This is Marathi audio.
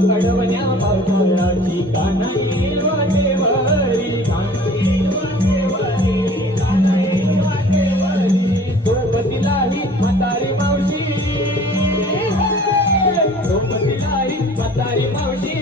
अडवण्या पावसाळ्याची काना येईल वाटेवरी, काना येईल वाटेवरी, काना येईल वाटेवरी. सोबतीलाही म्हातारी मावशी, सोबतीलाही म्हातारी मावशी